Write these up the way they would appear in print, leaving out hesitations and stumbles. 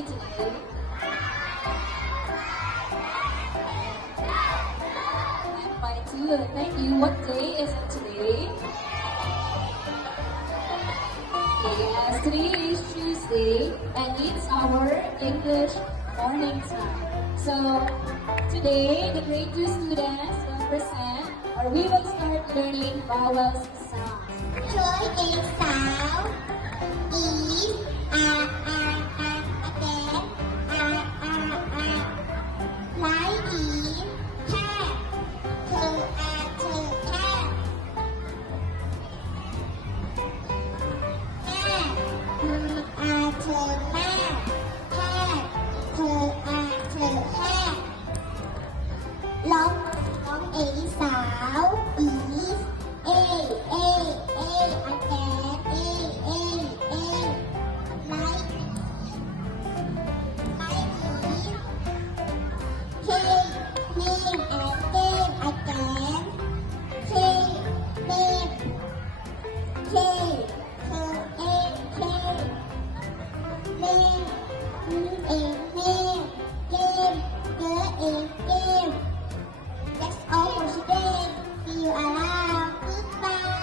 day today? I'm fine too. Thank you. What day is it today? Yes, today is Tuesday and it's our English morning time. So today the grade 2 students will present or we will start learning vowels sounds. ช่วยเองสาวอีอาอาอาอาแกอาอาอาไลอีแค่เธออาเธอแค่แม่อาเธอแม่แค่เธออาเธอแค่ร้องเองสาวอีเอเอเออาแกเอเอเอไลไลอีเคเนมอาเกมอาแกนเคเนมเคเธอเอเคเนมเอเนมเกมเกอเอเกม That's all for today. See you around. Goodbye.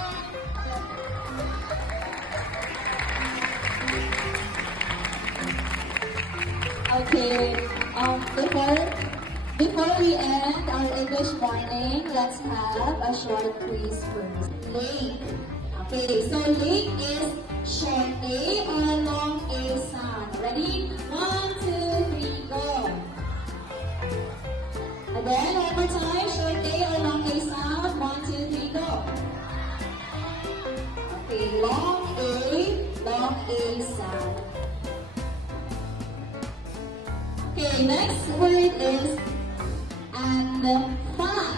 Okay, before we end our English morning, let's have a short quiz first. Lake. Okay, so lake is short A or long A sound. Ready? 1, 2, 3, go. Again, one more time. Short A or long A sound. 1, 2, 3, go. Okay, long A sound. Okay, next word is and fun.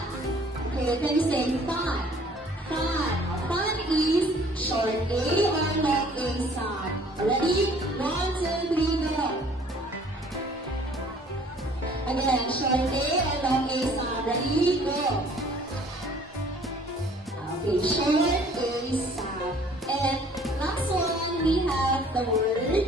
Okay, can you say fun? Fun. Fun is short A or long A sound. Ready? 1, 2, 3, go. Again, short A or long A sound. Ready? Go. Okay, short A sound. And last one, we have the word